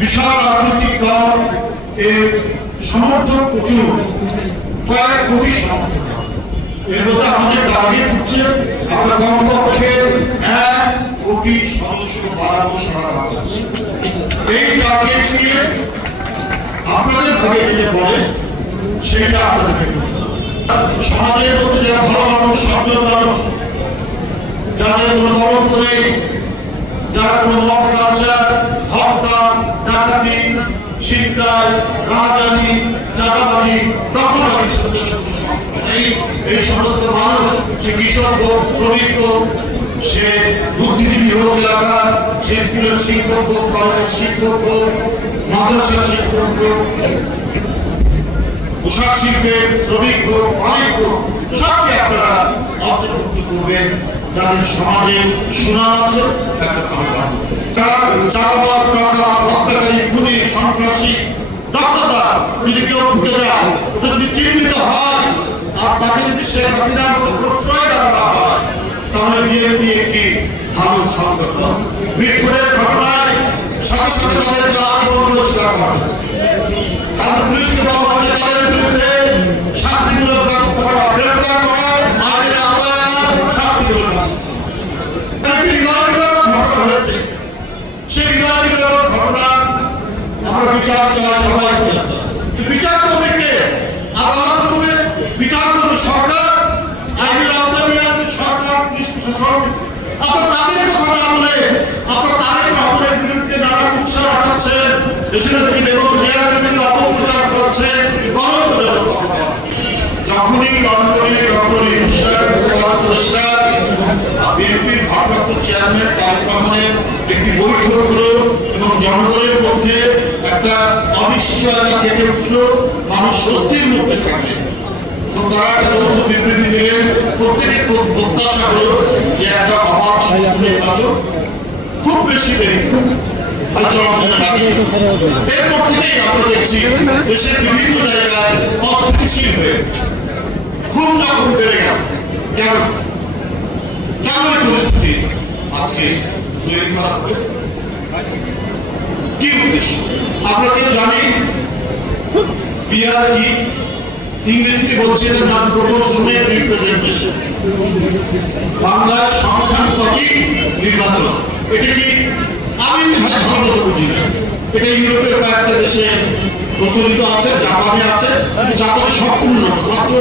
বিশাল রাজনৈতিক দল এর সমর্থক প্রচুর, কয়েক কোটি সমর্থক। এর মধ্যে আমাদের টার্গেট হচ্ছে আমরা কমপক্ষে 1 কোটি সদস্য বাড়াবো সারা বাংলাদেশে। এই টার্গেট নিয়ে আপনাদের ভাগে যেতে পড়ে সেটা আপনাদেরকে করতে হবে। সমাজের মধ্যে যারা ভালো মানুষ, সচেতন মানুষ, যাদের কোনো কলঙ্ক নেই, যারা কোনো মব কালচার, হত্যা, ডাকাতি, ছিনতাই, রাজধানী, চাঁদাবাজি, দখলবাজির সাথে এই সমস্ত মানুষ, সে কৃষক হোক, শ্রমিক হোক, সে বুদ্ধিজীবী হোক এলাকার, সে স্কুলের শিক্ষক হোক, কলেজের শিক্ষক হোক, মাদ্রাসার শিক্ষক হোক, পোশাক শিল্পের শ্রমিক হোক, অনেক হোক, সবকে আপনারা অন্তর্ভুক্ত করবেন যাদের সমাজে সুনাম আছে। চাঁদাবাজ, ডাকাত, হত্যাকারী, খুনি, সন্ত্রাসী, দখলদার যদি কেউ ঢুকে যায়, ওটা যদি চিহ্নিত হয় আর তাকে যদি শেখ হাসিনার মতো প্রশ্রয় দেওয়া হয়, তাহলে বিএনপি একটি ভালো সংগঠন। মিরপুরের ঘটনায় সাথে সাথে তাদেরকে আজীবন বহিষ্কার করা হয়েছে। তাদের পুলিশকে বলা হয়েছে তাদের বিরুদ্ধে শাস্তিমূলক ব্যবস্থা করা, গ্রেপ্তার করা, আইনের আওতায় আনা, শাস্তিমূলক ব্যবস্থা। সেই ঘটনা আমরা বিচার চাই, সবাই বিচার চাই। বিচার করবে কে? আদালত করবে, বিচার করবে সরকার, আইনের আওতায় সরকার, পুলিশ প্রশাসন। আপনার তাদের কথা না বলে আপনার তারেক রহমানের বিরুদ্ধে নানা উৎসাহ রাখাচ্ছেন, দেশের বেগম জিয়ার বিরুদ্ধে অপপ্রচার করছেন, গণতন্ত্রের কথা বলা। যখনই বিএনপির ভারপ্রাপ্ত চেয়ারম্যান তারেক রহমানের একটি বৈঠক হলো এবং জনগণের মধ্যে একটা অনিশ্চয়তা কেটে উঠলো, মানুষ স্বস্তির মধ্যে থাকে এবং তারা একটা যৌথ বিবৃতি দিলেন। প্রত্যেকের প্রত্যাশা হলো যে একটা অবাধ সুষ্ঠু নির্বাচন খুব বেশি দেরি এরপর থেকেই আমরা দেখছি দেশের বিভিন্ন জায়গায় অস্থিতিশীল হয়ে উঠছে, খুব যখন বেড়ে গেল। কেন এই পরিস্থিতি আজকে তৈরি করা হবে? কি উদ্দেশ্য? আমরা কেউ জানি পিআর কি? ইংরেজিতে বলছে নাম প্রপোর্শনাল রিপ্রেজেন্টেশন, বাংলার সংখ্যানুপাতিক নির্বাচন। এটা কি? আমি ভালো বুঝি না। এটা ইউরোপের কয়েকটা দেশে প্রচলিত আছে, জাপানে আছে। জাপানে সম্পূর্ণ মাত্র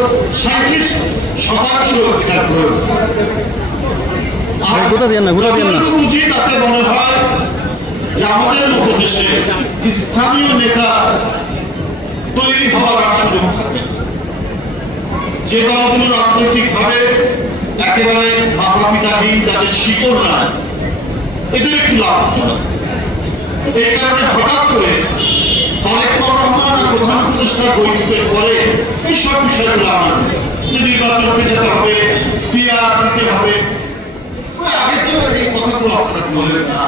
37% এটার প্রয়োগ। তাতে মনে হয় যে আমাদের মতো দেশে স্থানীয় নেতা তৈরি হওয়ার আর সুযোগ থাকে। যে দলগুলো রাজনৈতিক ভাবে একেবারে মাথা পিতাহীন, তাদের শিকড় নাই, এদের একটু লাভ হয়। এই কারণে হঠাৎ করে তারেক রহমান প্রধান উপদেষ্টার বৈঠকের পরে এইসব বিষয়গুলো আমার নির্বাচন পেছাতে হবে, পিআর দিতে হবে, আগে থেকে এই কথাগুলো আপনারা বলেন না।